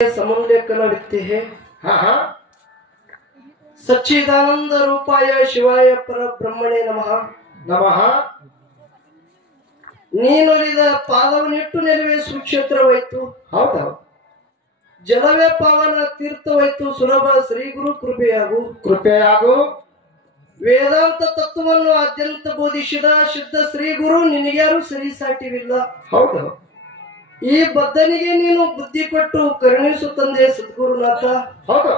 ಸಮುಲ್ಲೇಖನ ವ್ಯಕ್ತಿ ಹೇ ಸಚ್ಚಿದಾನಂದ ರೂಪಾಯ ಶಿವಾಯ ಪರ ಬ್ರಹ್ಮಣೇ ನಮಃ ನಮಃ. ನೀನೊಲಿದ ಪಾದವನ್ನಿಟ್ಟು ನೆರವೇ ಸುಕ್ಷೇತ್ರವಾಯ್ತು. ಹೌದಾ? ಜಲವೇ ಪಾವನ ತೀರ್ಥವಾಯ್ತು. ಸುಲಭ ಶ್ರೀ ಗುರು ಕೃಪೆಯಾಗು. ವೇದಾಂತ ತತ್ವವನ್ನು ಆದ್ಯಂತ ಬೋಧಿಸಿದ ಶುದ್ಧ ಶ್ರೀ ಗುರು ನಿನಗ್ಯಾರು ಸರಿಸಾಟಿವಿಲ್ಲ. ಹೌದು. ಈ ಬದ್ಧನಿಗೆ ನೀನು ಬುದ್ಧಿ ಕೊಟ್ಟು ಕರುಣಿಸು ತಂದೆ ಸದ್ಗುರುನಾಥ. ಹೌದು.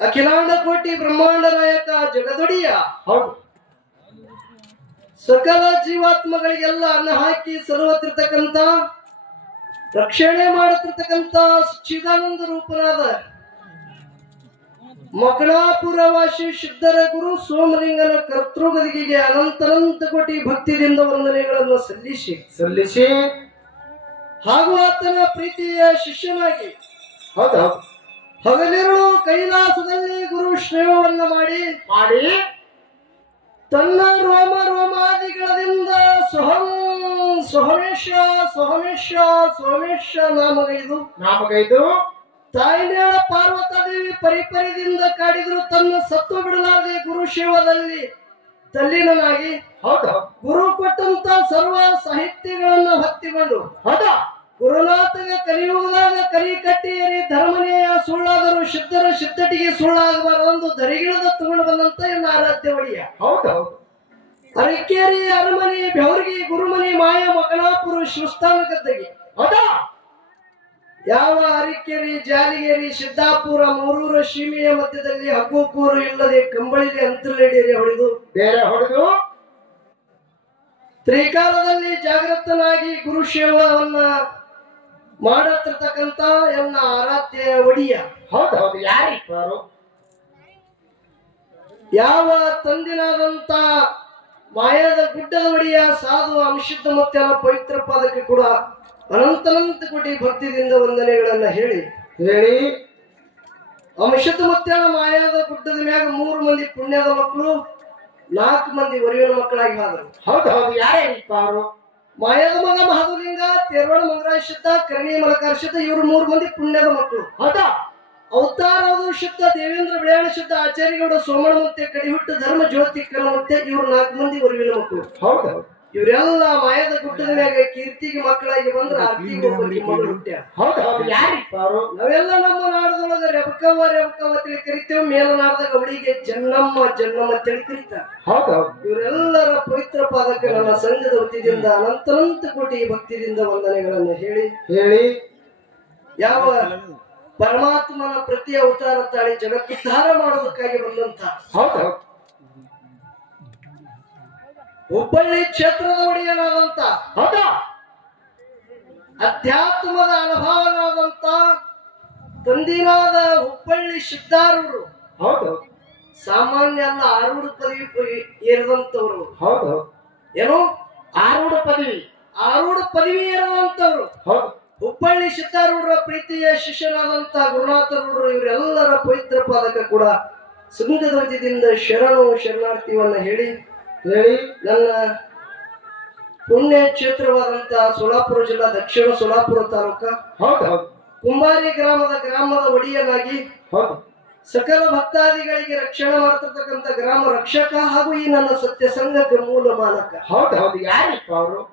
ಅಖಿಲಾಂಡ ಕೋಟಿ ಬ್ರಹ್ಮಾಂಡ ನಾಯಕ ಜಗದೊಡೆಯ. ಹೌದು. ಸಕಲ ಜೀವಾತ್ಮಗಳಿಗೆಲ್ಲ ಅನ್ನ ಹಾಕಿ ಸಲುವತ್ತಿರ್ತಕ್ಕಂಥ ರಕ್ಷಣೆ ಮಾಡುತ್ತಿರ್ತಕ್ಕಂಥ ಸಚ್ಚಿದಾನಂದ ರೂಪನಾದ ಮಕಣಾಪುರವಾಸಿ ಸಿದ್ಧರ ಗುರು ಸೋಮಲಿಂಗನ ಕರ್ತೃಗದಿಗೆ ಅನಂತ ಕೋಟಿ ಭಕ್ತಿಯಿಂದ ವಂದನೆಗಳನ್ನು ಸಲ್ಲಿಸಿ ಹಾಗೂ ಆತನ ಪ್ರೀತಿಯ ಶಿಷ್ಯನಾಗಿ ಹೌದಾ? ಹಗಲಿರುಳು ಕೈಲಾಸದಲ್ಲಿ ಗುರು ಶ್ರೇಯವನ್ನ ಮಾಡಿ ತನ್ನ ರೋಮಾದಿಗಳದಿಂದ ಸೋಮೇಶ ನಾಮಗೈದು ತಾಯಿನೇಳ ಪಾರ್ವತಾದೇವಿ ಪರಿಪರಿದಿಂದ ಕಾಡಿದ್ರು ತನ್ನ ಸತ್ವ ಬಿಡಲಾದೆ ಗುರು ಶಿವದಲ್ಲಿ ತಲ್ಲೀನನಾಗಿ ಹೌದಾ? ಗುರು ಕೊಟ್ಟಂತ ಸರ್ವ ಸಾಹಿತ್ಯಗಳನ್ನ ಭಕ್ತಿಗೊಂಡು ಹೌದಾ? ಗುರುನಾಥನ ಕಲಿಯುಗದಾಗ ಕಲಿ ಕಟ್ಟಿಯರಿ ಧರ್ಮನೇಯ ಸುಳ್ಳಾದರು ಸಿದ್ಧರ ಸಿದ್ಧಟಿಗೆ ಸುಳ್ಳಾಗಬಾರದೊಂದು ದರಿಗಿಳದ ತಗೊಂಡು ಬಂದಂತ ಎನ್ನ ಆರಾಧ್ಯ ಒಡೆಯ. ಹೌದೌದು. ಅರಕೇರಿ ಅರಮನೆ ಬೆವರ್ಗಿ ಗುರುಮನಿ ಮಾಯ ಮಕಣಾಪುರ ಶಿವಸ್ಥಾನ ಗದ್ದಗಿ. ಹೌದಾ? ಯಾವ ಅರಕೇರಿ ಜಾಲಿಗೇರಿ ಸಿದ್ದಾಪುರ ಮೂರೂರ ಸೀಮೆಯ ಮಧ್ಯದಲ್ಲಿ ಹಗ್ಗುಕೂರು ಇಲ್ಲದೆ ಕಂಬಳಿಗೆ ಅಂತರಲೇಡಿಯರೆ ಹೊಡೆದು ತ್ರಿಕಾಲದಲ್ಲಿ ಜಾಗೃತನಾಗಿ ಗುರು ಸೇವವನ್ನ ಮಾಡತಿರ್ತಕ್ಕಂತ ಎನ್ನ ಆರಾಧ್ಯ ಒಡಿಯ. ಹೌದೌದು. ಯಾರು? ಯಾವ ತಂದಿನಾದಂತ ಮಾಯದ ಗುಡ್ಡದ ಒಡೆಯ ಸಾಧು ಅಂಶುದ್ಧ ಮತ್ತೆ ಪವಿತ್ರ ಪಾದಕ್ಕೆ ಕೂಡ ಅನಂತ ಕೋಟಿ ಭಕ್ತಿಯಿಂದ ವಂದನೆಗಳನ್ನ ಹೇಳಿ ಅಂಶುದ್ಧ ಮತ್ತೆ ಮಾಯದ ಗುಡ್ಡದ ಮ್ಯಾಗ 3 ಮಂದಿ ಪುಣ್ಯದ ಮಕ್ಕಳು 4 ಮಂದಿ ವರಿಯನ ಮಕ್ಕಳಾಗಿ ಹೋದರು. ಹೌದೌದು. ಯಾರು? ಮಾಯದ ಮಗ ಮಹಾದುಲಿಂಗ, ತೇರವಾಡ ಮಂಗರಾಶುದ್ಧ, ಕರ್ಣಿ ಮಲಕಾರ್ಶುದ್ಧ, ಇವರು 3 ಮಂದಿ ಪುಣ್ಯದ ಮಕ್ಕಳು. ಹೌದಾ? ಅವತಾರದು ಶುದ್ಧ, ದೇವೇಂದ್ರ ಬಿಳಿಯಾಣ ಶುದ್ಧ, ಆಚಾರ್ಯಗೌಡ ಸೋಮಣ ಮತ್ತೆ ಕಡಿಹುಟ್ಟು ಧರ್ಮ ಜ್ಯೋತಿ ಕಲಮತ್ತೆ, ಇವರು 4 ಮಂದಿ ವರಿವಿನ ಮಕ್ಕಳು. ಹೌದೌದು. ಇವರೆಲ್ಲ ಮಾಯದ ಗುಡ್ಡದ ಮ್ಯಾಗ ಕೀರ್ತಿಗೆ ಮಕ್ಕಳಾಗಿ ಬಂದ್ರ ಆರ್ತಿಗೆ ಮಗಳು ಹುಟ್ಟ್ಯ. ಹೌದೌದು. ಯಾರು? ನಾವೆಲ್ಲ ನಮ್ಮ ನಾಡದೊಳಗ ರೆಬಕವ್ವ ತಿಳಿ ಕರಿತೇವೆ. ಮೇಲನಾಡದಾಗ ಅವಳಿಗೆ ಜನ್ನಮ್ಮ ತಿಳಿ ಕರೀತಾರೆ. ಹೌದೌದು. ಇವರೆಲ್ಲರ ಪವಿತ್ರ ಪಾದಕ್ಕೆ ನನ್ನ ಸಂಘದ ವತಿಯಿಂದ ಅನಂತ ಕೋಟಿ ಭಕ್ತಿಯಿಂದ ವಂದನೆಗಳನ್ನು ಹೇಳಿ ಯಾವ ಪರಮಾತ್ಮನ ಪ್ರತಿ ಅವತಾರ ತಾಳಿ ಜಗತ್ತುದ್ಧಾರ ಮಾಡೋದಕ್ಕಾಗಿ ಬಂದಂತ ಹೌದೌದು ಹುಬ್ಬಳ್ಳಿ ಕ್ಷೇತ್ರದ ಒಡೆಯನಾದಂತ ಹೌದಾ? ಅಧ್ಯಾತ್ಮದ ಅನುಭವನಾದಂತ ತಂದಿನಾದ ಹುಬ್ಬಳ್ಳಿ ಸಿದ್ಧಾರೂಢರು. ಹೌದೌದು. ಸಾಮಾನ್ಯ ಅಲ್ಲ, ಆರೂಢ ಪದವಿ ಏರಿದಂತವ್ರು. ಹೌದು. ಏನು? ಆರೂಢ ಪದವಿ ಏರಿದಂತವ್ರು. ಹೌದು. ಹುಬ್ಬಳ್ಳಿ ಸಿದ್ಧಾರೂಢರ ಪ್ರೀತಿಯ ಶಿಷ್ಯನಾದಂತ ಗುರುನಾಥರೂಢರು ಇವರೆಲ್ಲರ ಪವಿತ್ರ ಪಾದಕ ಕೂಡ ಸಂಘದ ವತಿಯಿಂದ ಶರಣಾರ್ಥಿವನ್ನ ಹೇಳಿ ನನ್ನ ಪುಣ್ಯ ಕ್ಷೇತ್ರವಾದಂತ ಸೋಲಾಪುರ ಜಿಲ್ಲಾ ದಕ್ಷಿಣ ಸೋಲಾಪುರ ತಾಲೂಕ ಕುಂಬಾರಿ ಗ್ರಾಮದ ಒಡೆಯನಾಗಿ ಸಕಲ ಭಕ್ತಾದಿಗಳಿಗೆ ರಕ್ಷಣೆ ಮಾಡ್ತಿರ್ತಕ್ಕಂಥ ಗ್ರಾಮ ರಕ್ಷಕ ಹಾಗೂ ಈ ನನ್ನ ಸತ್ಯ ಸಂಘಕ್ಕೆ ಮೂಲ ಮಾಲಕ. ಹೌದೌದು. ಯಾರು?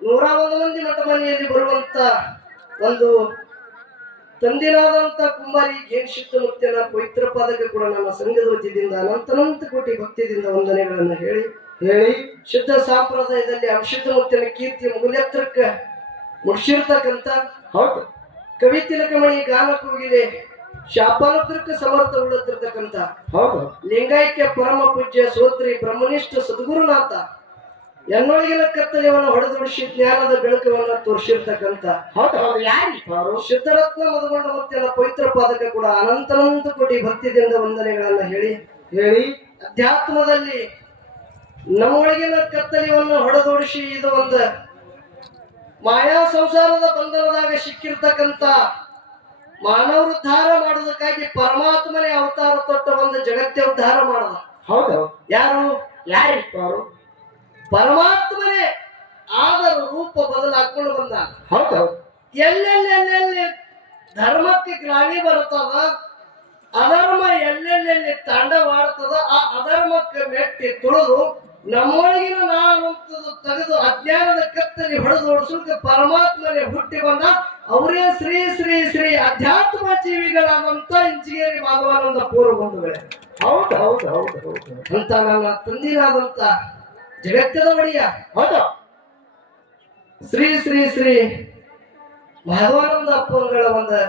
101 ಮಂದಿ ಮಠ ಮನೆಯಲ್ಲಿ ಬರುವಂತ ಒಂದು ತಂದಿನಾದಂತ ಕುಂಬಾರಿ ಗೇನ್ಶಿತ್ತ ಮುಕ್ತಿನ ಪವಿತ್ರ ಪಾದಕ್ಕೆ ಕೂಡ ನನ್ನ ಸಂಘದ ವತಿಯಿಂದ ಅನಂತ ಕೋಟಿ ಭಕ್ತಿಯಿಂದ ವಂದನೆಗಳನ್ನು ಹೇಳಿ ಶುದ್ಧ ಸಂಪ್ರದಾಯದಲ್ಲಿ ಅಂಶುದ್ಧ ಮುಕ್ತಿನ ಕೀರ್ತಿ ಮುಗುಲೆತ್ರಕ್ಕ ಮುಡ್ಸಿರ್ತಕ್ಕಂಥ ಕವಿ ತಿಲಕಮಣಿ ಗಾನ ಕೂಗಿದೆ ಶಾಪಾನತ್ರಕ್ಕೆ ಸಮರ್ಥ ಉಳ್ಳತಿರ್ತಕ್ಕಂಥ ಲಿಂಗಾಯಕ್ಕೆ ಪರಮ ಪೂಜ್ಯ ಸೋತ್ರಿ ಬ್ರಹ್ಮನಿಷ್ಠ ಸದ್ಗುರುನಾಥ ಎನ್ನೊಳಗಿನ ಕತ್ತಲೆಯನ್ನು ಹೊಡೆದೊಡಿಸಿ ಜ್ಞಾನದ ಬೆಳಕವನ್ನು ತೋರಿಸಿರ್ತಕ್ಕಂಥ ಸಿದ್ಧರತ್ನ ಮಧುಗೊಂಡ ಮುತ್ತಿನ ಪವಿತ್ರ ಪಾದಕ ಕೂಡ ಅನಂತ ಕೋಟಿ ಭಕ್ತಿಯಿಂದ ವಂದನೆಗಳನ್ನ ಹೇಳಿ ಅಧ್ಯಾತ್ಮದಲ್ಲಿ ನಮ್ಮೊಳಗಿನ ಕತ್ತಲೆಯನ್ನು ಹೊಡೆದೊಡಿಸಿ ಇದು ಒಂದು ಮಾಯಾ ಸಂಸಾರದ ಬಂಧನದಾಗ ಸಿಕ್ಕಿರ್ತಕ್ಕಂಥ ಮಾನವರುದ್ಧಾರ ಮಾಡೋದಕ್ಕಾಗಿ ಪರಮಾತ್ಮನೇ ಅವತಾರ ತೊಟ್ಟ ಒಂದು ಜಗತ್ತೇ ಉದ್ಧಾರ ಮಾಡದ. ಯಾರು? ಪರಮಾತ್ಮನೇ ಆದರೂ ರೂಪ ಬದಲಾಕೊಂಡು ಬಂದ. ಎಲ್ಲೆಲ್ಲಿ ಧರ್ಮಕ್ಕೆ ಗ್ಲಾನಿ ಬರ್ತದ, ಅಧರ್ಮ ಎಲ್ಲೆಲ್ಲೆಲ್ಲಿ ತಾಂಡವಾಡ್ತದ, ಆ ಅಧರ್ಮಕ್ಕೆ ಮೆಟ್ಟಿ ತುಳಿದು ನಮ್ಮೊಳಗಿನ ನಾನು ತೆಗೆದು ಅಜ್ಞಾನದ ಕತ್ತಲಿ ಹೊಡೆದು ಓಡಿಸಲಿಕ್ಕೆ ಪರಮಾತ್ಮನೇ ಹುಟ್ಟಿ ಬಂದ. ಅವರೇ ಶ್ರೀ ಶ್ರೀ ಶ್ರೀ ಅಧ್ಯಾತ್ಮ ಜೀವಿಗಳಾದಂತ ಇಂಚಿಗೇರಿ ಮಾಧವಾನಂದ ಪೂರ್ವ ಬಂಧುಗಳೇ. ಹೌದು ಹೌದು ಹೌದು ಹೌದು ಅಂತ ನನ್ನ ತಂದಿನಾದಂತ ಜಗತ್ತದ ಒಡೆಯ ಹೌದು ಶ್ರೀ ಶ್ರೀ ಶ್ರೀ ಮಾಧವಾನಂದ ಅಪ್ಪಗಳ ಒಂದು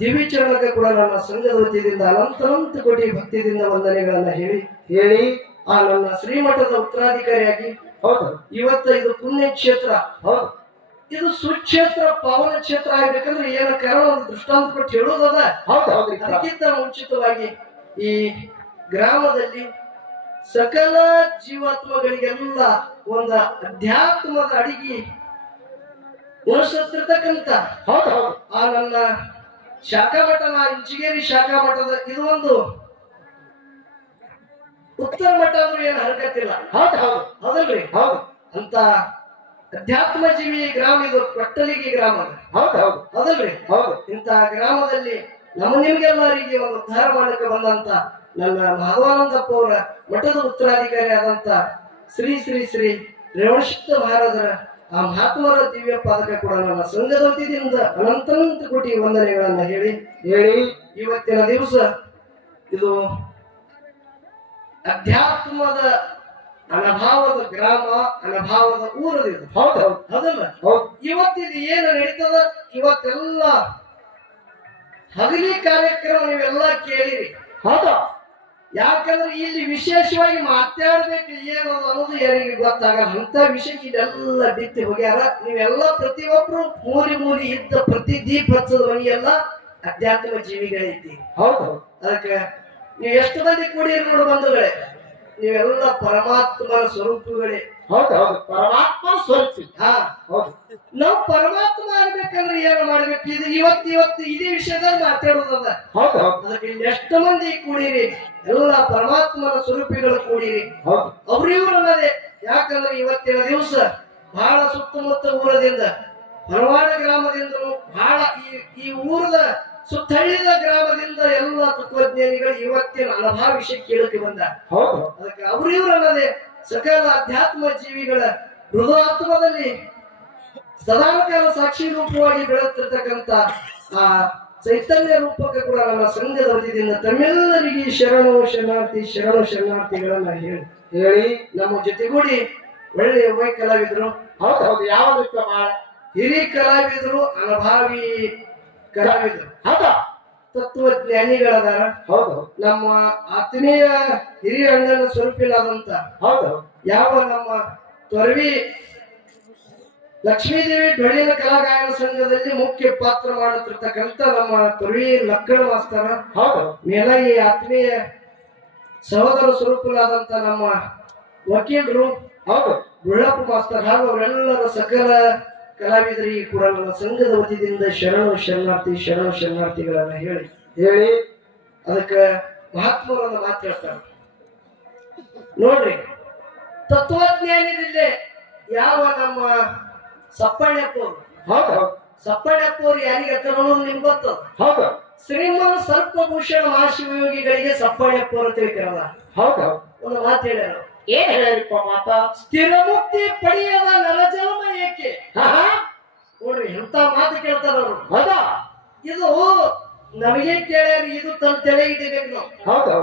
ದಿವ್ಯ ಚರಣಕ್ಕೆ ಕೂಡ ನನ್ನ ಸಂಘದ ವತಿಯಿಂದ ಅನಂತ ಕೋಟಿ ಭಕ್ತಿಯಿಂದ ವಂದನೆಗಳನ್ನ ಹೇಳಿ ಆ ನನ್ನ ಶ್ರೀಮಠದ ಉತ್ತರಾಧಿಕಾರಿಯಾಗಿ ಹೌದು ಇವತ್ತು ಇದು ಪುಣ್ಯ ಕ್ಷೇತ್ರ, ಹೌದು ಇದು ಸುಕ್ಷೇತ್ರ ಪಾವನ ಕ್ಷೇತ್ರ ಆಗ್ಬೇಕಂದ್ರೆ ಏನ ಕಾರಣ ಒಂದು ದೃಷ್ಟಾಂತ ಕೊಟ್ಟು ಹೇಳೋದದ. ಹೌದು ಹೌದು ಅದಕ್ಕಿಂತ ಮುಂಚಿತವಾಗಿ ಈ ಗ್ರಾಮದಲ್ಲಿ ಸಕಲ ಜೀವಾತ್ಮಗಳಿಗೆಲ್ಲ ಒಂದು ಅಧ್ಯಾತ್ಮದ ಅಡಿಗೆ ಉಣಿಸುತ್ತಿರ್ತಕ್ಕಂಥ ಹೌದು ಹೌದು ಆ ನನ್ನ ಶಾಖಾ ಮಠನ ಇಂಚಿಗೇರಿ ಶಾಖಾ ಮಠದ ಇದು ಒಂದು ಉತ್ತರ ಮಠ ಅಂದ್ರೂ ಏನು ಹರಕತ್ತಿಲ್ಲ. ಹೌದು ಹೌದು ಹೌದಲ್ರಿ? ಹೌದು ಅಂತ ಅಧ್ಯಾತ್ಮ ಜೀವಿ ಗ್ರಾಮ ಇದು, ಕೊಟ್ಟಲಿಗೆ ಗ್ರಾಮ. ಹೌದು ಹೌದು ಹೌದಲ್ರಿ? ಹೌದು ಇಂತ ಗ್ರಾಮದಲ್ಲಿ ನಿಮ್ಗೆಲ್ಲರಿಗೆ ಒಂದು ಉದ್ಧಾರ ಮಾಡಕ್ಕೆ ಬಂದಂತ ನನ್ನ ಮಾಧವಾನಂದಪ್ಪ ಅವರ ಮಠದ ಉತ್ತರಾಧಿಕಾರಿ ಆದಂತ ಶ್ರೀ ಶ್ರೀ ಶ್ರೀ ರೇವಣಸಿದ್ಧ ಮಹಾರಾಜರ ಆ ಮಹಾತ್ಮರ ದಿವ್ಯ ಪಾದಕ ಕೂಡ ನನ್ನ ಸಂಘದ ವತಿಯಿಂದ ಅನಂತ ಕೋಟಿ ವಂದನೆಗಳನ್ನ ಹೇಳಿ ಇವತ್ತಿನ ದಿವಸ ಇದು ಅಧ್ಯಾತ್ಮದ ಅನಭಾವದ ಗ್ರಾಮ, ಅನಭಾವದ ಊರದಿದು. ಹೌದು ಹೌದು ಅದಲ್ಲ ಹೌದು ಇವತ್ತಿದು ಏನು ನಡೀತದ, ಇವತ್ತೆಲ್ಲ ಹಗಲಿ ಕಾರ್ಯಕ್ರಮ ನೀವೆಲ್ಲ ಕೇಳಿರಿ. ಹೌದು ಯಾಕಂದ್ರೆ ಇಲ್ಲಿ ವಿಶೇಷವಾಗಿ ಮಾತಾಡ್ಬೇಕು ಏನು ಅನ್ನೋದು ಯಾರಿಗೆ ಗೊತ್ತಾಗಲ್ಲ. ಅಂತ ವಿಷಯ ಇಲ್ಲೆಲ್ಲ ಬಿತ್ತಿ ಹೋಗ್ಯಾರ. ನೀವೆಲ್ಲ ಪ್ರತಿಯೊಬ್ರು ಮೂರಿ ಇದ್ದ ಪ್ರತಿ ದೀಪ ಹಚ್ಚದ ಮನೆಯೆಲ್ಲ ಅಧ್ಯಾತ್ಮ ಜೀವಿಗಳೈತಿ. ಹೌದು ಅದಕ್ಕೆ ನೀವು ಎಷ್ಟು ಮಂದಿ ಕೂಡಿರಿ ನೋಡು ಬಂಧುಗಳೇ, ನೀವೆಲ್ಲ ಪರಮಾತ್ಮನ ಸ್ವರೂಪಗಳೇ. ಹೌದು ಹೌದು ಪರಮಾತ್ಮ ಸ್ವರೂಪಿ. ಹಾ ಹೌದು ನಾವು ಪರಮಾತ್ಮ ಆಗ್ಬೇಕಂದ್ರೆ ಏನು ಮಾಡ್ಬೇಕು? ಇದು ಇವತ್ತು ಇದೇ ವಿಷಯದಲ್ಲಿ ಮಾತಾಡೋದದ. ಹೌದು ಹೌದು ಅದಕ್ಕೆ ಎಷ್ಟು ಮಂದಿ ಕೂಡಿರಿ, ಎಲ್ಲ ಪರಮಾತ್ಮನ ಸ್ವರೂಪಿಗಳು ಕೂಡಿರಿ. ಹೌದು ಅವ್ರಿವ್ರನ್ನದೇ. ಯಾಕಂದ್ರೆ ಇವತ್ತಿನ ದಿವಸ ಬಹಳ ಸುತ್ತಮುತ್ತ ಊರದಿಂದ, ಹೊರವಾಡ ಗ್ರಾಮದಿಂದಲೂ ಬಹಳ ಈ ಊರದ ಸುತ್ತಹಳ್ಳಿದ ಗ್ರಾಮದಿಂದ ಎಲ್ಲ ತತ್ವಜ್ಞಾನಿಗಳು ಇವತ್ತಿನ ಅನುಭವ ವಿಷಯ ಕೇಳಕ್ಕೆ ಬಂದ. ಹೌದು ಅದಕ್ಕೆ ಅವ್ರಿವ್ರನ್ನದೇ ಸಕಲ ಅಧ್ಯಾತ್ಮ ಜೀವಿಗಳ ಹೃದಯಾತ್ಮದಲ್ಲಿ ಸದಾಕಾಲ ಸಾಕ್ಷಿ ರೂಪವಾಗಿ ಬೆಳೆತಿರ್ತಕ್ಕಂಥ ಆ ಚೈತನ್ಯ ರೂಪಕ್ಕೆ ಕೂಡ ನನ್ನ ಸಂಘದ ವತಿಯಿಂದ ತಮ್ಮೆಲ್ಲರಿಗೆ ಶರಣು ಶರಣಾರ್ಥಿಗಳನ್ನ ಹೇಳಿ ನಮ್ಮ ಜೊತೆಗೂಡಿ ಒಳ್ಳೆಯ ಉಭಯ ಕಲಾವಿದರು. ಹೌದು ಹೌದು ಯಾವ ಹಿರಿಯ ಕಲಾವಿದರು, ಅನುಭಾವಿ ಕಲಾವಿದರು, ಹೌದಾ ತತ್ವಜ್ಞಾನಿಗಳದಾರ. ಹೌದು ನಮ್ಮ ಆತ್ಮೀಯ ಹಿರಿಯ ಅಣ್ಣನ ಸ್ವರೂಪಿಲಾದಂತ ಹೌದು ಯಾವ ನಮ್ಮ ತೊರವಿ ಲಕ್ಷ್ಮೀದೇವಿ ಡೊಳ್ಳಿನ ಕಲಾಗಾಯನ ಸಂಘದಲ್ಲಿ ಮುಖ್ಯ ಪಾತ್ರ ಮಾಡುತ್ತಿರ್ತಕ್ಕಂಥ ನಮ್ಮ ತೊರವಿ ಲಕ್ಕಣ ಮಾಸ್ತರ, ಹೌದು ಮೇಲಾಗಿ ಆತ್ಮೀಯ ಸಹೋದರ ಸ್ವರೂಪಲಾದಂತ ನಮ್ಮ ವಕೀಲರು, ಹೌದು ಗುಳ್ಳಪ್ಪ ಮಾಸ್ತರ್ ಹಾಗೂ ಅವರೆಲ್ಲರ ಸಕಲ ಕಲಾವಿದರಿಗೆ ಕೂಡ ನನ್ನ ಸಂಘದ ವತಿಯಿಂದ ಶರಣಾರ್ಥಿಗಳನ್ನ ಹೇಳಿ ಅದಕ್ಕೆ ಮಹಾತ್ಮರನ್ನ ಮಾತಾಡ್ತಾರೆ ನೋಡ್ರಿ. ತತ್ವಜ್ಞಾನಿದಿಲ್ಲೇ ಯಾವ ನಮ್ಮ ಸಪ್ಪಣ್ಣಪ್ಪವ್ರು, ಹೌದು ಸಪ್ಪಣ್ಣಪ್ಪವ್ರು ಯಾರಿಗೆ ಅನ್ನೋದು ನಿಮ್ಗೆ ಗೊತ್ತದ. ಹೌದು ಶ್ರೀಮನ್ ಸರ್ಪಭೂಷಣ ಮಹಾಶಿವಯೋಗಿಗಳಿಗೆ ಸಪ್ಪಣ್ಣಪ್ಪವ್ರು ತಿಳ್ಕಿರಲ್ಲ. ಹೌದು ಒಂದು ಮಾತು ಹೇಳ್ಯಾರ. ಏನ್ ಹೇಳಿಪ್ಪ ಮಾತಾ? ಸ್ಥಿರ ಮುಕ್ತಿ ಪಡೆಯದ ನರಜನ್ಮ ಏಕೆ? ನೋಡ್ರಿ ಎಂತ ಮಾತು ಕೇಳ್ತಾರ ಅವರು. ಹೌದಾ ಇದು ನಮಗೆ ಕೇಳ್ಯಾರ, ಇದು ತನ್ನ ತಲೆ ಇಟ್ಟಿಬೇಕು ನಾವು. ಹೌದು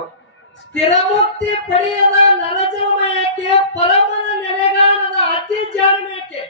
ಸ್ಥಿರ ಮುಕ್ತಿ ಪಡೆಯದ ನರಜನ್ಮ ಏಕೆ? ಪರಮನ ನೆಲೆಗಾಣದ ಅತಿ ಜಾಣ್ಮೆ ಏಕೆ?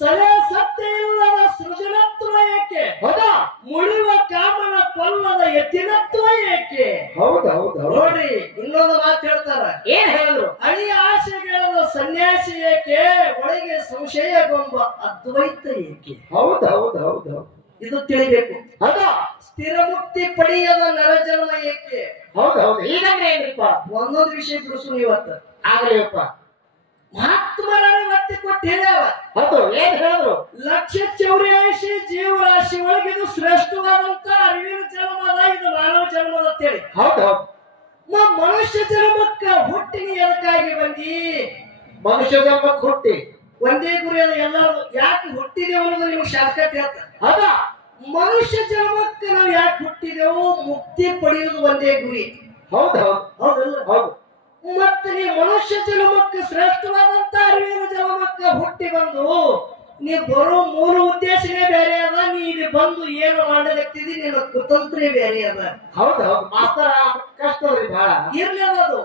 ಸಲಹೆ ಸತ್ಯ ಇಲ್ಲದ ಸೃಜನತ್ವ ಏಕೆ? ಹೌದಾ ಮುಳಿವ ಕಾಮನ ಕೊಲ್ಲದ ಯತಿನತ್ವ ಏಕೆ? ಹೌದು ಹೌದು ನೋಡ್ರಿ ಇನ್ನೊಂದು ಮಾತು ಹೇಳ್ತಾರ. ಏನ್ ಹೇಳಿದ್ರು? ಅಳಿ ಆಸೆಗಳದ ಸನ್ಯಾಸಿ ಏಕೆ? ಒಳಗೆ ಸಂಶಯಗೊಂಬ ಅದ್ವೈತ ಏಕೆ? ಹೌದು ಹೌದು ಹೌದು ಇದು ತಿಳಿಬೇಕು. ಹೌದಾ ಸ್ಥಿರ ಮುಕ್ತಿ ಪಡೆಯದ ನರಜನ್ಮ ಏಕೆ? ಹೌದು ಹೌದು ಈಗಂದ್ರೆ ಏನ್ರಿಪ್ಪ? ಒಂದೊಂದು ವಿಷಯ ಬಿಡಿಸು ಇವತ್ತು ಆಗ್ಲಿಪ್ಪ. ಮಹಾತ್ಮರನ್ನ ಒತ್ತಿ ಕೊಟ್ಟು ಹೇಳ್ಯಾವ. ಹೌದು ಏನ್ ಹೇಳಿದ್ರು? 184 ಜೀವರಾಶಿ ಒಳಗಿದು ಶ್ರೇಷ್ಠವಾದಂತ ಅರಿವಿನ ಜನ್ಮದ, ಇದು ಮಾನವ ಜನ್ಮದ ಅಂತೇಳಿ. ಹೌದು ಮನುಷ್ಯ ಜನ್ಮಕ್ಕ ಹುಟ್ಟಿನ ಎದಕ್ಕಾಗಿ ಬಂದಿ? ಮನುಷ್ಯ ಜನ್ಮಕ್ಕೆ ಹುಟ್ಟಿ ಒಂದೇ ಗುರಿ ಅದು ಎಲ್ಲರೂ. ಯಾಕೆ ಹುಟ್ಟಿದೆ ಅನ್ನೋದು ನಿಮ್ಗೆ ಶಾರ್ಟ್ಕಟ್ ಹೇಳ್ತಾರೆ. ಹೌದಾ ಮನುಷ್ಯ ಜನ್ಮಕ್ಕೆ ನಾವು ಯಾಕೆ ಹುಟ್ಟಿದೆವು? ಮುಕ್ತಿ ಪಡೆಯುವುದು ಒಂದೇ ಗುರಿ. ಹೌದು ಹೌದು ಹೌದಲ್ಲ? ಹೌದು. ಮತ್ತೆ ನೀ ಮನುಷ್ಯ ಜನ್ಮಕ್ಕೆ ಶ್ರೇಷ್ಠವಾದಂತ ಅರಿವಿನ ಜನ್ಮಕ್ಕೆ ಹುಟ್ಟಿ ಬಂದು ನೀ ಬರೋ ಮೂಲ ಉದ್ದೇಶನೇ ಬೇರೆ ಅದ. ನೀ ಇಲ್ಲಿ ಬಂದು ಏನು ಮಾಡಲಿಕ್ತಿದಿ, ನಿನ್ನ ಕುತಂತ್ರೇ ಬೇರೆ ಅದ. ಹೌದು ಹೌದು ಮಾಸ್ತರ, ಕಷ್ಟ ರೀ ಬಹಳ. ಇರ್ಲಿ ಅದು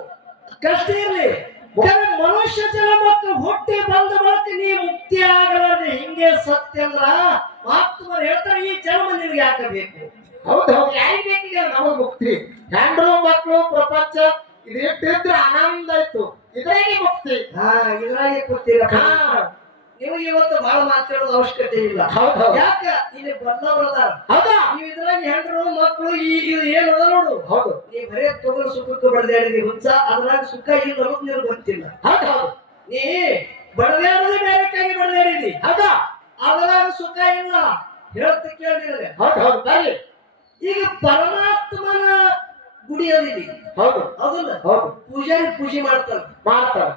ಕಷ್ಟ ಇರ್ಲಿ. ಮನುಷ್ಯ ಜನ್ಮಕ್ಕೆ ಹುಟ್ಟಿ ಬಂದ ಬಳಿಕ ನೀ ಮುಕ್ತಿ ಆಗಲಾರ್ದೆ ಹಿಂಗೆ ಸತ್ಯ ಅಂದ್ರ ಮಹಾತ್ಮರು ಹೇಳ್ತಾರೆ, ಈ ಜನ್ಮ ನಿನ್ಗೆ ಯಾಕೆ ಬೇಕು? ಹೌದು ಹೌದು. ಯಾರಿಗೆ ಬೇಕೀಗ ನಮಗ್ ಮುಕ್ತಿ? ಹೆಂಡ್ರು ಮಕ್ಕಳು ಪ್ರಪಂಚ ಇದಿಟ್ಟಿದ್ರೆ ಆನಂದ ಆಯ್ತು, ಇದ್ರಾಗೆ ಮುಕ್ತಿ. ಇದ್ರಾಗೆ ಕೂತೀರ. ಹಾ, ನೀವು ಇವತ್ತು ಬಹಳ ಮಾತಾಡೋದು ಅವಶ್ಯಕತೆ ಇಲ್ಲ. ಹೌದು ಯಾಕ ಇಲ್ಲಿ ಬದಲಾವ್ರ ಅದಾರ. ಹೌದಾ? ನೀವು ಇದ್ರಾಗ ಹೆಂಡ್ರು ಮಕ್ಕಳು ಇದು ಏನು ಅದ ನೋಡು. ಹೌದು. ನೀ ಬರೇ ತಗೊಂಡು ಸುಖಕ್ಕೆ ಬಡದಾಡಿದಿ ಹುಚ್ಚ, ಅದ್ರಾಗ ಸುಖ ಇಲ್ಲ ಅನ್ನೋದು ನಿನಗೆ ಗೊತ್ತಿಲ್ಲ. ಹೌದು ಹೌದು. ನೀ ಬಡದಾಡೋದೇ ಬೇರೆ ಕೈಗೆ ಬಡದಾಡಿದಿ, ಹೌದಾ? ಅದ್ರಾಗ ಸುಖ ಇಲ್ಲ. ಹೇಳ್ತ ಕೇಳಿದ್ರೆ ಹೌದು ಹೌದು. ಬರ್ರಿ. ಈಗ ಪರಮಾತ್ಮನ ಗುಡಿ ಅದಿಲ್ಲಿ. ಹೌದು ಅದಲ್ಲ ಹೌದು. ಪೂಜಾರಿ ಪೂಜೆ ಮಾಡ್ತಾನ, ಮಾಡ್ತಾರ.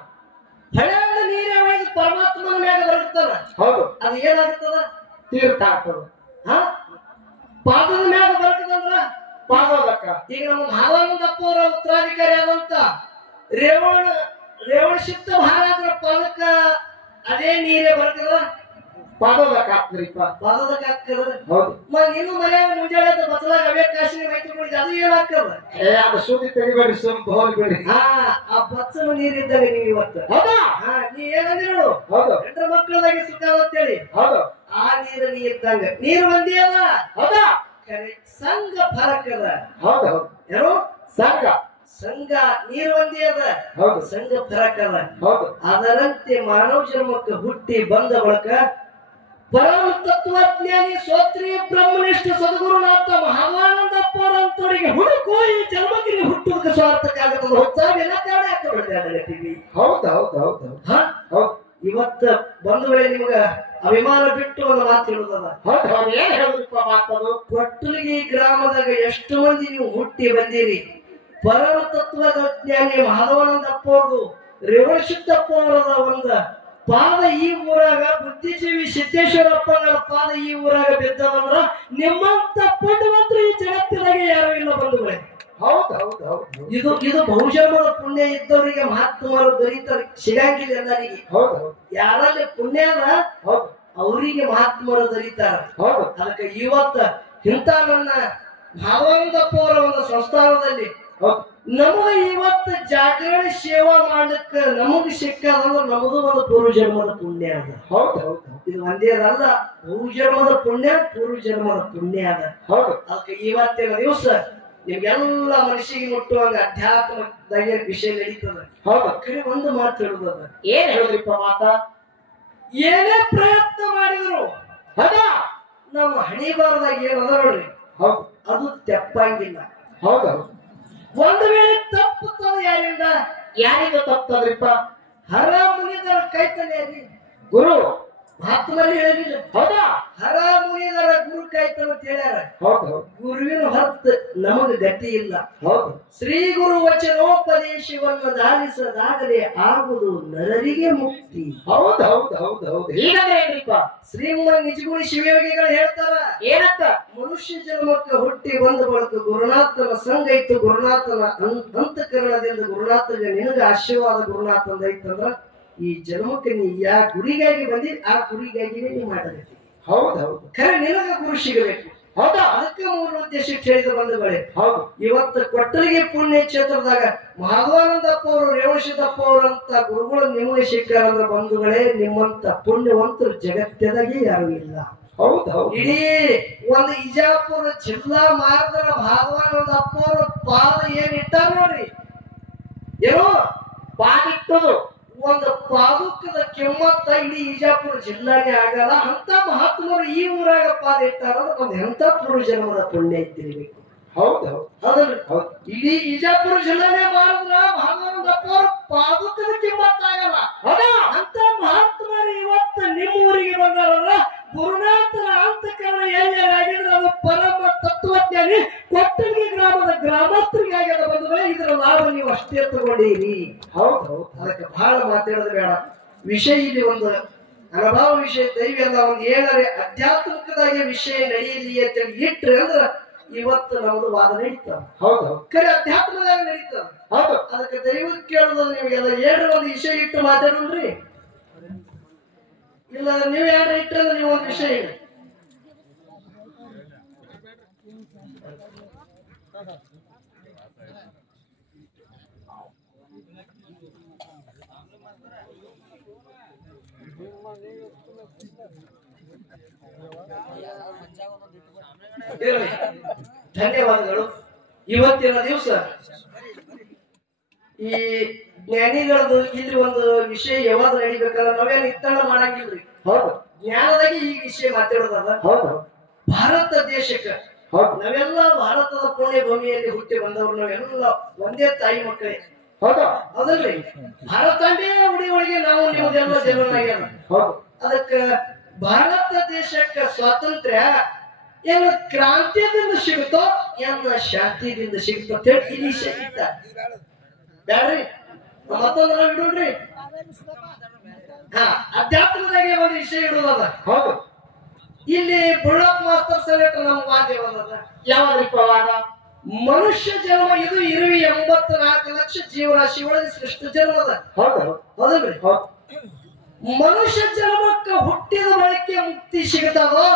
ಹಳೆಯಿಂದ ನೀರೇ ಒಯ್ದು ಪರಮಾತ್ಮನ ಮ್ಯಾಗ ಬರುತ್ತಾನ. ಹೌದು. ಅದು ಏನಾಗುತ್ತದ? ತೀರ್ಥ ಆಗ್ತದ. ಹಾ, ಪಾದದ ಮ್ಯಾಗ ಬರ್ತದಂದ್ರ ಪಾದೋದಕ್ಕ. ಈಗ ನಮ್ಮ ಮಹಾನಂದಪ್ಪ ಅವರ ಉತ್ತರಾಧಿಕಾರಿ ಆದಂತ ರೇವಣ ಸಿದ್ಧ ಮಹಾರಾಜರ ಪಾದಕ್ಕ ಅದೇ ನೀರೇ ಬರ್ತದ. ಪಾದೋದಕ್ಕ ಆಗ್ತದ್ರಿಪ್ಪ. ಪಾದದಕ್ಕೆ ಹಾಕ್ತದ. ಹೌದು. ನೀನು ಮನೆಯಾಗ ಮುಂಜಾನೆ ಬಸಲಾಗ ಅವೇ ಕಾಶಿನ ಮೈತ್ರಿ ಮಾಡಿದ, ಅದು ಏನಾಗ್ತದ? ಅದು ಸುದ್ದಿ ತೆಗಿಬೇಡಿ, ಹೋಗ್ಬೇಡಿ. ಆ ಬಚ್ಚನ ನೀರಿದ್ದಾಗ ನೀವು ಇವತ್ತು. ಹೌದಾ? ನೀ ಏನಂದಿ ನೋಡು, ಹೌದು. ಹೆಂಡ್ರ ಮಕ್ಕಳದಾಗಿ ಸುಖ ಅಂತೇಳಿ. ಹೌದು. ಆ ನೀರು ನೀ ಇದ್ದಂಗ ನೀರು ಒಂದೇ ಅದ. ಹೌದಾ? ಸಂಘ ಫರಕ್ ಅದ. ಹೌದು ಹೌದು. ಏನು ಸಂಘ? ಸಂಘ ನೀರು ಒಂದೇ ಅದ. ಹೌದು. ಸಂಘ ಫರಕ್ ಅದ. ಹೌದು. ಅದರಂತೆ ಮಾನವ ಜನ್ಮಕ್ಕೆ ಹುಟ್ಟಿ ಬಂದ ಬಳಿಕ ಪರಮ ತತ್ವಜ್ಞಾನಿ ಸ್ವತ್ರಿ ಬ್ರಹ್ಮನಿಷ್ಠ ಸದ್ಗುರುನಾಥ ಮಹಾನಂದಪ್ಪ ಅವರಂತವರಿಗೆ ಹುಡುಕು ಈ ಜನ್ಮಕ್ಕೆ ಹುಟ್ಟುವುದಕ್ಕೆ ಸ್ವಾರ್ಥಕ್ಕಾಗತ್ತದ. ಹೊತ್ತಾಗೆಲ್ಲ ಕಾರಣ ಯಾಕೆ ಹೊಡೆದಾಡಲತ್ತೀವಿ? ಹೌದು ಹೌದು ಹೌದು ಹೌದು. ಇವತ್ತ ಬಂದ ವೇಳೆ ನಿಮಗ ಅಭಿಮಾನ ಬಿಟ್ಟು ಒಂದು ಮಾತು ಹೇಳುದದ. ಹೌದು ಹೌದು. ಏನ್ ಹೇಳಿದ್ರಿಪ್ಪ ಮಾತದು? ಕೊಟ್ಟಲಿಗಿ ಗ್ರಾಮದಾಗ ಎಷ್ಟು ಮಂದಿ ನೀವು ಹುಟ್ಟಿ ಬಂದಿರಿ. ಪರಮ ತತ್ವಜ್ಞಾನಿ ಮಹಾದೇವಾನಂದಪ್ಪ ಅವ್ರದು, ರೇವಣಸಿದ್ದಪ್ಪ ಅವರದ ಒಂದು ಪಾದ ಈ ಊರಾಗ, ಬುದ್ಧಿಜೀವಿ ಸಿದ್ದೇಶ್ವರಪ್ಪನ ಪಾದ ಈ ಊರಾಗ ಬಿದ್ದವಂದ್ರ ನಿಮ್ಮಂತ ಪುಣ್ಯವಂತರು ಈ ಜಗತ್ತಿನಾಗೆ ಯಾರು ಇಲ್ಲ ಬಂಧುಗಳೇ. ಹೌದು ಹೌದು ಹೌದು. ಇದು ಬಹುಜನ್ಮದ ಪುಣ್ಯ ಇದ್ದವರಿಗೆ ಮಹಾತ್ಮರು ದೊರೀತಾರ, ಸಿಗಂಗಿಲ್ಲ ಎಲ್ಲರಿಗೆ. ಹೌದು ಹೌದು. ಯಾರಲ್ಲಿ ಪುಣ್ಯ ಅದ ಹೌದು ಅವರಿಗೆ ಮಹಾತ್ಮರು ದೊರೀತಾರ. ಹೌದು. ಅದಕ್ಕೆ ಇವತ್ತ ಇಂಥ ನನ್ನ ಭಾವಾನಂದಪ್ಪ ಅವರ ಒಂದು ಸಂಸ್ಥಾನದಲ್ಲಿ ನಮಗ ಇವತ್ತು ಜಾಗರಣೆ ಸೇವಾ ಮಾಡ್ಲಿಕ್ಕ ನಮಗ್ ಸಿಕ್ಕದಂದ್ರೆ ನಮದು ಒಂದು ಪೂರ್ವಜನ್ಮದ ಪುಣ್ಯ ಅದ. ಹೌದು ಹೌದು. ಇದು ಒಂದೇ ಅದಲ್ಲ, ಬಹುಜನ್ಮದ ಪುಣ್ಯ ಪೂರ್ವಜನ್ಮದ ಪುಣ್ಯ ಅದ. ಹೌದು. ಅದಕ್ಕೆ ಇವತ್ತಿನ ದಿವಸ ನಿಮ್ಗೆಲ್ಲ ಮನಸ್ಸಿಗೆ ಮುಟ್ಟುವಂಗ ಅಧ್ಯಾತ್ಮದಾಗ ವಿಷಯ ನಡೀತದ. ಹೌದು. ಕರೆ ಒಂದು ಮಾತು ಹೇಳುದದ. ಏನ್ ಹೇಳಿದ್ರಿಪ್ಪ ಮಾತ? ಏನೇ ಪ್ರಯತ್ನ ಮಾಡಿದ್ರು ಹೌದಾ ನಮ್ಮ ಹಣಿ ಬಾರದಾಗ ಏನದ ನೋಡ್ರಿ, ಹೌದು ಅದು ತೆಪ್ಪಂಗಿಲ್ಲ. ಹೌದು. ಒಂದು ವೇಳೆ ತಪ್ಪುತ್ತದ ಯಾರಿಂದ? ಯಾರಿಗ ತಪ್ಪದ್ರಿಪ್ಪ? ಹರ ಮುನಿದರ ಕೈತಲ್ರಿ ಗುರು ಮಹಾತ್ಮಲ್ಲಿ ಹೇಳಿಲ್ಲ. ಹೌದಾ? ಹರ ಮುನಿದರ ಗುರು ಕೈತನ ಅಂತ ಹೇಳ್ಯಾರ. ಹೌದು ಹೌದು. ಗುರುವಿನ ಹೊತ್ತು ನಮಗ ಗತಿ ಇಲ್ಲ. ಹೌದು. ಶ್ರೀ ಗುರು ವಚನೋಪದೇಶವನ್ನು ದಾಲಿಸದಾಗಲೇ ಆಗುವುದು ನರರಿಗೆ ಮುಕ್ತಿ. ಹೌದು ಹೌದು ಹೌದು ಹೌದು. ಹೀಗಂದ್ರೆ ಏನ್ರಿಪ್ಪ? ಶ್ರೀಮನ್ ನಿಜಗುಣಿ ಶಿವಯೋಗಿಗಳು ಹೇಳ್ತಾರ, ಏನಂತ? ಮನುಷ್ಯ ಜನ್ಮಕ್ಕೆ ಹುಟ್ಟಿ ಬಂದ ಬಳಿಕ ಗುರುನಾಥನ ಸಂಘ ಇತ್ತು. ಗುರುನಾಥನ ಅಂತಃಕರಣದಿಂದ ಗುರುನಾಥಗೆ ನಿನಗ ಆಶೀರ್ವಾದ ಗುರುನಾಥಂದ ಐತಂದ್ರ ಈ ಜನ್ಮಕ್ಕೆ ನೀ ಯಾ ಗುರಿಗಾಗಿ ಬಂದಿ ಆ ಗುರಿಗಾಗಿನೇ ನೀ ಮಾಡಬೇಕು. ಹೌದು ಹೌದು. ಖರೆ ನಿನಗ ಗುರು ಸಿಗಬೇಕು. ಹೌದಾ? ಅದಕ್ಕೆ ಮೂಲ ಉದ್ದೇಶಕ್ಕೆ ಹೇಳಿದ ಬಂಧುಗಳೇ. ಹೌದು. ಇವತ್ತು ಕೊಟ್ಟಲಿಗೆ ಪುಣ್ಯ ಕ್ಷೇತ್ರದಾಗ ಮಹಾದೇವಾನಂದಪ್ಪ ಅವರು, ರೇವಣಸಿದ್ದಪ್ಪ ಅವರಂತ ಗುರುಗಳು ನಿಮಗೆ ಸಿಕ್ಕಾರಂದ್ರ ಬಂಧುಗಳೇ, ನಿಮ್ಮಂತ ಪುಣ್ಯವಂತರು ಜಗತ್ತದಾಗೆ ಯಾರು ಇಲ್ಲ. ಹೌದು ಹೌದು. ಇಡೀ ಒಂದು ಇಜಾಪುರ ಜಿಲ್ಲಾ ಮಾರ್ಗದ ಮಹಾದೇವಾನಂದಪ್ಪ ಅವರು ಪಾದ ಏನ್ ಇಟ್ಟಾರ ನೋಡ್ರಿ, ಏನೋ ಪಾದಿಟ್ಟದು ಒಂದು ಪಾದುಕದ ಕೆಮ್ಮತ್ತ ಇಡೀ ಇಜಾಪುರ ಜಿಲ್ಲಾನೇ ಆಗಲ್ಲ. ಅಂತ ಮಹಾತ್ಮರು ಈ ಊರಾಗ ಪಾದ ಇಟ್ಟಾರ. ಒಂದು ಎಂತ ಪೂರ್ವಜನ್ಮದ ಪುಣ್ಯ ಇದ್ದಿರ್ಬೇಕು. ಹೌದು ಹೌದು. ಹೌದಲ್ರಿ? ಹೌದು. ಇಡೀ ಇಜಾಪುರ ಜಿಲ್ಲಾನೇ ಮಾಡಿದ್ರ ಮಹಾನಂದಪ್ಪ ಅವ್ರ ಪಾದುಕದ ಕಿಮ್ಮತ್ತ ಆಗಲ್ಲ. ಹೌದಾ? ಅಂತ ಮಹಾತ್ಮರು ಇವತ್ತು ನಿಮ್ಮ ಊರಿಗೆ ಬಂದಾರಲ್ಲ, ಗುರುನಾಥನ ಅಂತಃಕರಣ ಎಲ್ಲಾಗಿದ್ರೆ ಅದು ಪರಮ ತತ್ವಜ್ಞಾನಿ ಕೊಟ್ಟಲಿಗೆ ಗ್ರಾಮದ ಗ್ರಾಮಸ್ಥರಿಗೆ ಆಗ್ಯದ ಬಂಧುಗಳೇ. ಇದರ ಲಾಭ ನೀವು ಅಷ್ಟೇ ತಗೊಂಡಿರಿ. ಹೌದು ಹೌದು. ಅದಕ್ಕೆ ಬಹಳ ಮಾತಾಡೋದು ಬೇಡ. ವಿಷಯ ಇಲ್ಲಿ ಒಂದು ಅನುಭವ ವಿಷಯ ದೈವ ಎಲ್ಲ ಒಂದು ಏನಾರೆ ಅಧ್ಯಾತ್ಮಿಕದಾಗಿ ವಿಷಯ ನಡೆಯಲಿ ಅಂತೇಳಿ ಇಟ್ರಿ ಅಂದ್ರ ಇವತ್ತು ನಮ್ದು ವಾದ ನಡೀತಾವ. ಹೌದು ಖರೆ ಅಧ್ಯಾತ್ಮದಾಗ ನಡೀತಾವ. ಹೌದು ಅದಕ್ಕೆ ದೈವಕ್ಕೆ ಕೇಳೋದು ನಿಮಗೆಲ್ಲ ಏನ್ರ ಒಂದು ವಿಷಯ ಇಟ್ಟು ಮಾತಾಡೋಣ್ರಿ. ಇಲ್ಲ ನೀವ್ ಯಾರ ಇಟ್ಟಂದ್ರೆ ನೀವು ಒಂದು ವಿಷಯ ಹೇಳಿ. ಧನ್ಯವಾದಗಳು. ಇವತ್ತಿನ ದಿವಸ ಈ ಜ್ಞಾನಿಗಳದು ಇಲ್ಲಿ ಒಂದು ವಿಷಯ ಯಾವಾಗ ನಡಿಬೇಕಲ್ಲ ನಾವೇನು ಇತ್ತಳ ಮಾಡಂಗಿಲ್ರಿ. ಹೌದು ಜ್ಞಾನದಾಗಿ ಈ ವಿಷಯ ಮಾತಾಡೋದಲ್ಲ. ಹೌದು ಭಾರತ ದೇಶಕ್ಕೆ ಹೌದು ನಾವೆಲ್ಲ ಭಾರತದ ಪುಣ್ಯ ಭೂಮಿಯಲ್ಲಿ ಹುಟ್ಟಿ ಬಂದವರು ನಾವೆಲ್ಲ ಒಂದೇ ತಾಯಿ ಮಕ್ಕಳೇ. ಹೌದು ಅದಲ್ರಿ ಭಾರತಾಂಬೆ ಉಡಿ ಒಳಗೆ ನಾವು ನಿಮ್ಮದೆಲ್ಲ ಜನನಾಗ್ಯಾರ. ಹೌದು ಅದಕ್ಕ ಭಾರತ ದೇಶಕ್ಕೆ ಸ್ವಾತಂತ್ರ್ಯ ಏನು ಕ್ರಾಂತಿಯಿಂದ ಸಿಗುತ್ತೋ ಏನ ಶಾಂತಿದಿಂದ ಸಿಗುತ್ತೋ ಅಂತ ಹೇಳಿ ಈ ವಿಷಯ ಇಟ್ಟ ಬ್ಯಾಡ್ರಿ. ಮತ್ತೊಂದು ನಾವು ಇಡೋಣ್ರಿ. ಹಾ ಅಧ್ಯಾತ್ಮದಾಗೆ ಒಂದು ವಿಷಯ ಇಡುದದ. ಹೌದು ಇಲ್ಲಿ ಬುಳ್ಳಪ್ಪ ಮಾಸ್ತರ್ ಸಮೇತ ನಮ್ಮ ವಾದ ಯಾವದ? ಯಾವ್ದ್ರಿಪ್ಪ ವಾದ? ಮನುಷ್ಯ ಜನ್ಮ ಇದು 84 ಲಕ್ಷ ಜೀವರಾಶಿ ಒಳಗೆ ಸೃಷ್ಟಿ ಜನ್ಮದ. ಹೌದು ಹೌದಲ್ರಿ? ಹೌದು ಮನುಷ್ಯ ಜನ್ಮಕ್ಕೆ ಹುಟ್ಟಿದ ಬಳಿಕೆ ಮುಕ್ತಿ ಸಿಗ್ತಾವೋ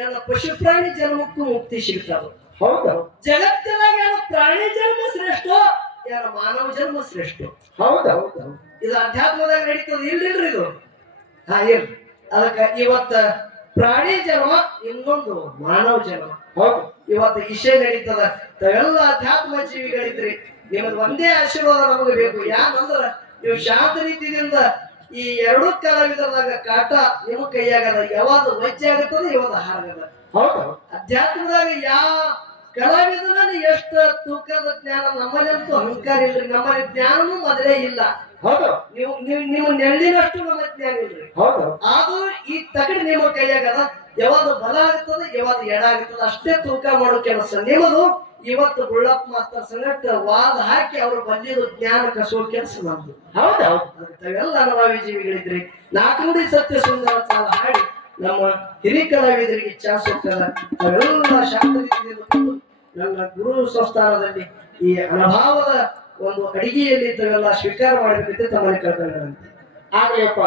ಏನ ಪಶು ಪ್ರಾಣಿ ಜನ್ಮಕ್ಕೂ ಮುಕ್ತಿ ಸಿಗ್ತಾವ? ಹೌದು ಜಗತ್ತಿನಾಗ ಏನು ಪ್ರಾಣಿ ಜನ್ಮ ಶ್ರೇಷ್ಠ ಏನ ಮಾನವ ಜನ್ಮ ಶ್ರೇಷ್ಠ? ಹೌದು ಹೌದು ಇದು ಅಧ್ಯಾತ್ಮದಾಗ ನಡೀತದ ಇಲ್ರಿ ಇದು. ಹಾ ಇರ್ಲಿ. ಅದಕ್ಕ ಇವತ್ತ ಪ್ರಾಣಿ ಜನ್ಮ ಇನ್ನೊಂದು ಮಾನವ ಜನ್ಮ. ಹೌದು ಇವತ್ತು ವಿಷಯ ನಡೀತದ. ತಾವೆಲ್ಲ ಅಧ್ಯಾತ್ಮ ಜೀವಿಗಳಿದ್ರಿ. ನಿಮ್ಮದು ಒಂದೇ ಆಶೀರ್ವಾದ ನಮಗೆ ಬೇಕು. ಯಾಕಂದ್ರ ನೀವು ಶಾಂತ ರೀತಿಯಿಂದ ಈ ಎರಡೂ ಕಲಾವಿದರಾಗ ಕಾಟ ನಿಮ್ಮ ಕೈಯಾಗದ. ಯಾವಾಗ ವಜ್ಜೆ ಆಗತ್ತದ ಯಾವಾಗ ಹಾರಾಗದ. ಹೌದು ಅಧ್ಯಾತ್ಮದಾಗ ಯಾವ ಕಲಾವಿದನ ಎಷ್ಟ ತೂಕದ ಜ್ಞಾನ ನಮ್ಮಲ್ಲಂತೂ ಅಹಂಕಾರ ಇಲ್ರಿ. ನಮ್ಮಲ್ಲಿ ಜ್ಞಾನನೂ ಮೊದಲೇ ಇಲ್ಲ. ಹೌದು ನೀವು ನಿಮ್ಮ ನೆರಳಿನಷ್ಟು ನಮ್ಮ ಜ್ಞಾನ ಇಲ್ರಿ. ಹೌದು ಆದ್ರೂ ಈ ತಗಡಿ ನಿಮ್ಮ ಕೈಯಾಗದ. ಯಾವಾಗ ಬಲ ಆಗ್ತದ ಯಾವಾಗ ಎಡ ಆಗ್ತದ ಅಷ್ಟೇ ತೂಕ ಮಾಡೋ ಕೆಲಸ ನಿಮ್ಮದು. ಇವತ್ತು ಬುಳ್ಳಪ್ಪ ಮಾಸ್ತರ್ ಸಂಗಟ ವಾದ ಹಾಕಿ ಅವ್ರು ಬಂದಿದ್ದು ಜ್ಞಾನ ಕಸುವ ಕೆಲಸ ನಮ್ದು. ಹೌದು ತಾವೆಲ್ಲ ಅನುಭವಿ ಜೀವಿಗಳಿದ್ರಿ. 4 ನುಡಿ ಸತ್ಯ ಸುಂದರ ಸಾಲ ಹಾಡಿ ನಮ್ಮ ಹಿರಿಯ ಕಲಾವಿದರಿಗೆ ಚಾನ್ಸ್ ಹೋಗ್ತದ. ತಾವೆಲ್ಲ ಶಾಂತ ರೀತಿಯಿಂದ ಬಂದು ನನ್ನ ಗುರು ಸಂಸ್ಥಾನದಲ್ಲಿ ಈ ಅನುಭವದ ಒಂದು ಅಡಿಗೆಯಲ್ಲಿ ತಾವೆಲ್ಲ ಸ್ವೀಕಾರ ಮಾಡಬೇಕಂತ ತಮ್ಮಲ್ಲಿ ಕಳ್ಕೊಂಡ್ರಂತೆ. ಆಗ್ಲಿಯಪ್ಪ.